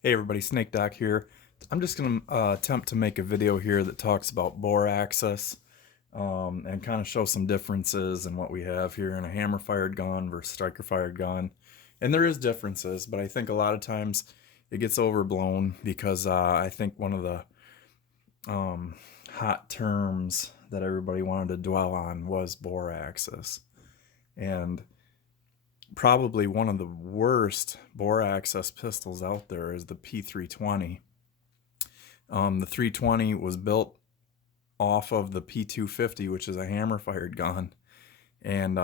Hey everybody, Snake Doc here. I'm just going to attempt to make a video here that talks about bore axis and kind of show some differences in what we have here in a hammer fired gun versus striker fired gun. And there is differences, but I think a lot of times it gets overblown because I think one of the hot terms that everybody wanted to dwell on was bore axis. And probably one of the worst bore axis pistols out there is the P320. The 320 was built off of the P250, which is a hammer fired gun, and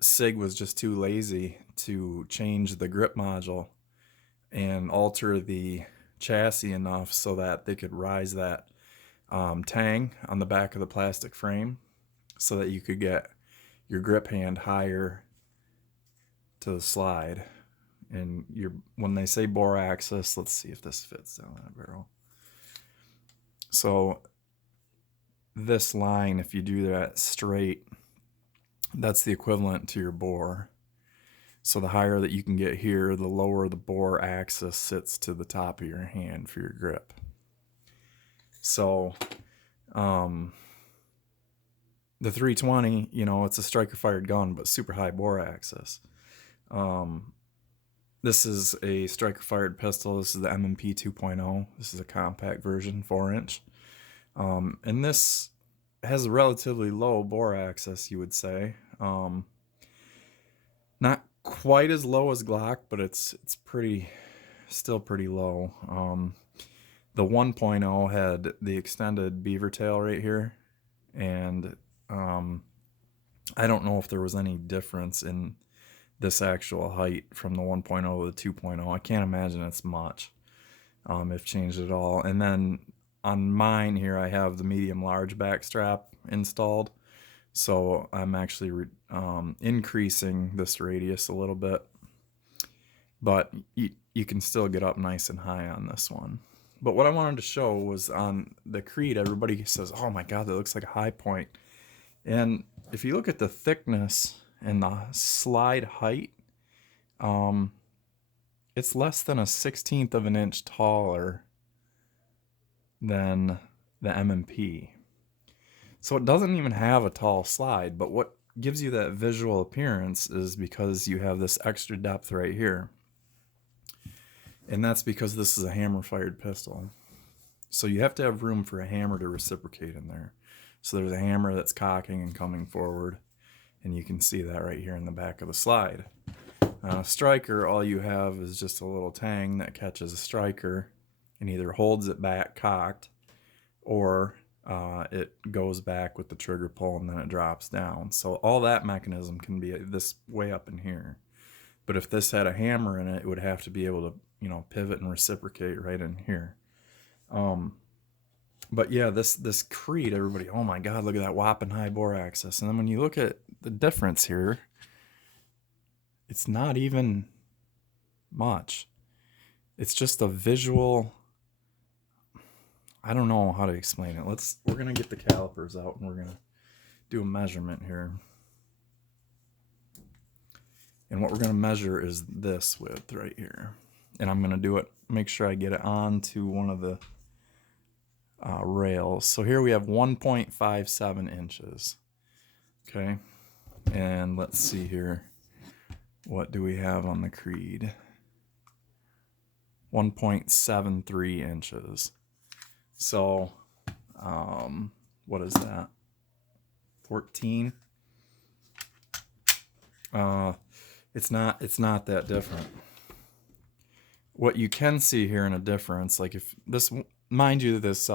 SIG was just too lazy to change the grip module and alter the chassis enough so that they could rise that tang on the back of the plastic frame so that you could get your grip hand higher to the slide. And when they say bore axis, let's see if this fits down that barrel. So this line, if you do that straight, that's the equivalent to your bore. So the higher that you can get here, the lower the bore axis sits to the top of your hand for your grip. So the 320, it's a striker fired gun, but super high bore axis. This is a striker fired pistol. This is the M&P 2.0. This is a compact version, 4-inch. And this has a relatively low bore axis, you would say. Not quite as low as Glock, but it's still pretty low. The 1.0 had the extended beaver tail right here, and I don't know if there was any difference in this actual height from the 1.0 to the 2.0. I can't imagine it's much, if changed at all. And then on mine here, I have the medium large back strap installed, so I'm actually increasing this radius a little bit, but you can still get up nice and high on this one. But what I wanted to show was on the Creed, everybody says, oh my god, that looks like a high point. And if you look at the thickness and the slide height, it's less than a 1/16 of an inch taller than the M&P. So it doesn't even have a tall slide, but what gives you that visual appearance is because you have this extra depth right here. And that's because this is a hammer fired pistol. So you have to have room for a hammer to reciprocate in there. So there's a hammer that's cocking and coming forward, and you can see that right here in the back of the slide. On a striker, all you have is just a little tang that catches a striker and either holds it back cocked, or it goes back with the trigger pull and then it drops down. So all that mechanism can be this way up in here. But if this had a hammer in it, it would have to be able to, pivot and reciprocate right in here. But yeah, this Creed, everybody, oh my god, look at that whopping high bore axis. And then when you look at the difference here, it's not even much. It's just a visual, I don't know how to explain it. We're gonna get the calipers out and we're gonna do a measurement here. And what we're gonna measure is this width right here. And I'm gonna do it, make sure I get it onto one of the rails. So here we have 1.57 inches. Okay. And let's see here. What do we have on the Creed? 1.73 inches. So, what is that? 14? It's not that different. What you can see here in a difference, like if this, mind you, this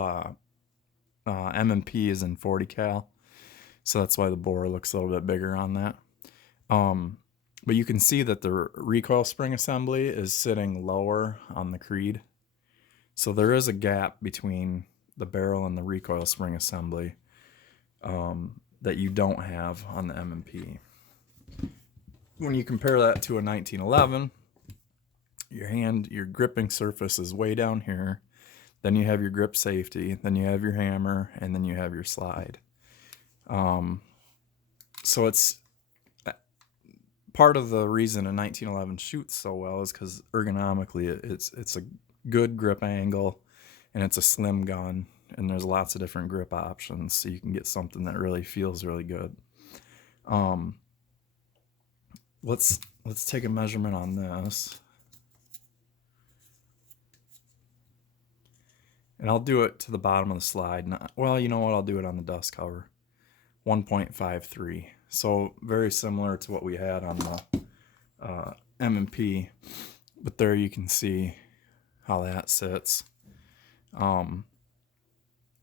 M&P is in 40 cal, so that's why the bore looks a little bit bigger on that. But you can see that the recoil spring assembly is sitting lower on the Creed. So there is a gap between the barrel and the recoil spring assembly that you don't have on the M&P. When you compare that to a 1911, your gripping surface is way down here. Then you have your grip safety, then you have your hammer, and then you have your slide. So it's part of the reason a 1911 shoots so well is because ergonomically it's a good grip angle, and it's a slim gun, and there's lots of different grip options, so you can get something that really feels really good. Let's take a measurement on this. And I'll do it to the bottom of the slide. Well, you know what? I'll do it on the dust cover. 1.53. So very similar to what we had on the M&P. But there you can see how that sits.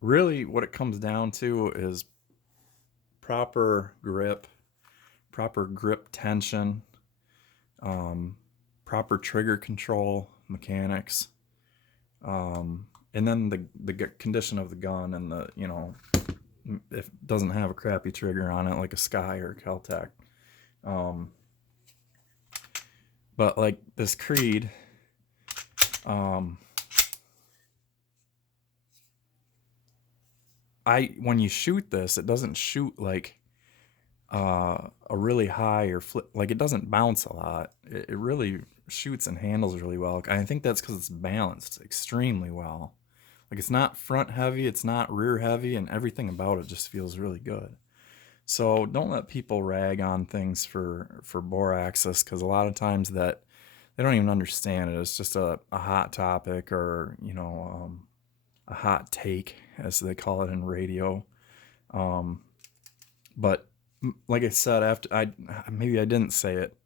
Really what it comes down to is proper grip tension, proper trigger control mechanics, and then the condition of the gun, and the, you know, if it doesn't have a crappy trigger on it like a Sky or a Kel-Tec. But like this Creed, when you shoot this, it doesn't shoot like a really high or flip, like it doesn't bounce a lot. It really shoots and handles really well. I think that's because it's balanced extremely well. Like it's not front heavy, it's not rear heavy, and everything about it just feels really good. So don't let people rag on things for bore axis, because a lot of times that they don't even understand it. It's just a hot topic, or, you know, a hot take, as they call it in radio. But like I said, after maybe I didn't say it,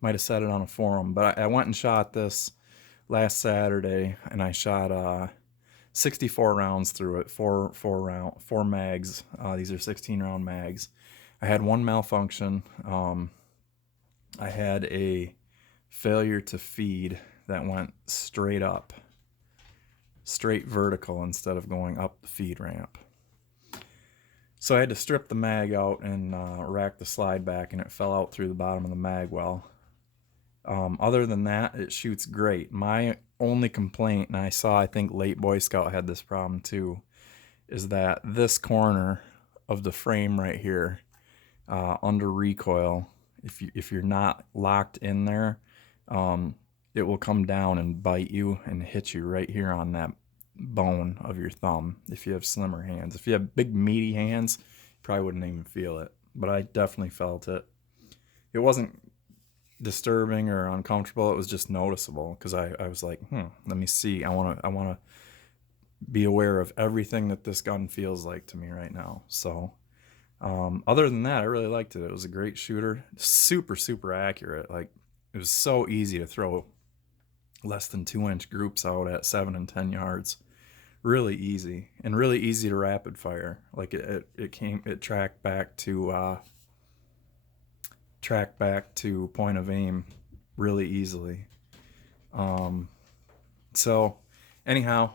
might have said it on a forum, but I went and shot this last Saturday, and I shot 64 rounds through it, four mags. These are 16-round mags. I had one malfunction. I had a failure to feed that went straight up, straight vertical instead of going up the feed ramp. So I had to strip the mag out and rack the slide back, and it fell out through the bottom of the mag well. Other than that, it shoots great. My only complaint, and I think Late Boy Scout had this problem too, is that this corner of the frame right here, under recoil, if you're not locked in there, it will come down and bite you and hit you right here on that bone of your thumb if you have slimmer hands. If you have big meaty hands, you probably wouldn't even feel it, but I definitely felt it. It wasn't disturbing or uncomfortable, it was just noticeable, because I was like, let me see, I want to be aware of everything that this gun feels like to me right now. So other than that, I really liked it. It was a great shooter, super accurate. Like, it was so easy to throw less than 2-inch groups out at 7 and 10 yards. Really easy, and really easy to rapid fire. Like it tracked back to point of aim really easily. So anyhow,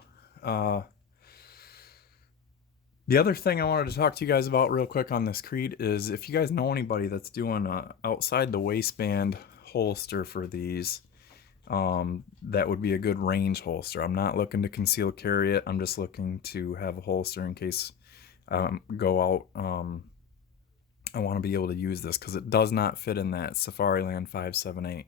the other thing I wanted to talk to you guys about real quick on this Creed is, if you guys know anybody that's doing a outside the waistband holster for these, that would be a good range holster. I'm not looking to conceal carry it. I'm just looking to have a holster in case I go out. I want to be able to use this, because it does not fit in that Safariland 578.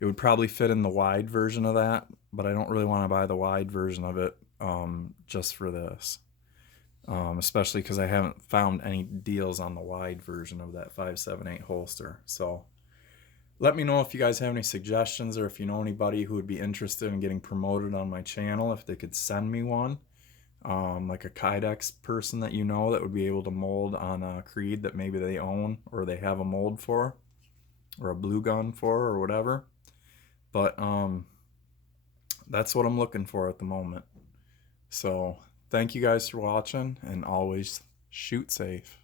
It would probably fit in the wide version of that, but I don't really want to buy the wide version of it just for this. Especially because I haven't found any deals on the wide version of that 578 holster. So let me know if you guys have any suggestions, or if you know anybody who would be interested in getting promoted on my channel, if they could send me one. Like a Kydex person that you know that would be able to mold on a Creed that maybe they own, or they have a mold for, or a blue gun for, or whatever. But that's what I'm looking for at the moment. So thank you guys for watching, and always shoot safe.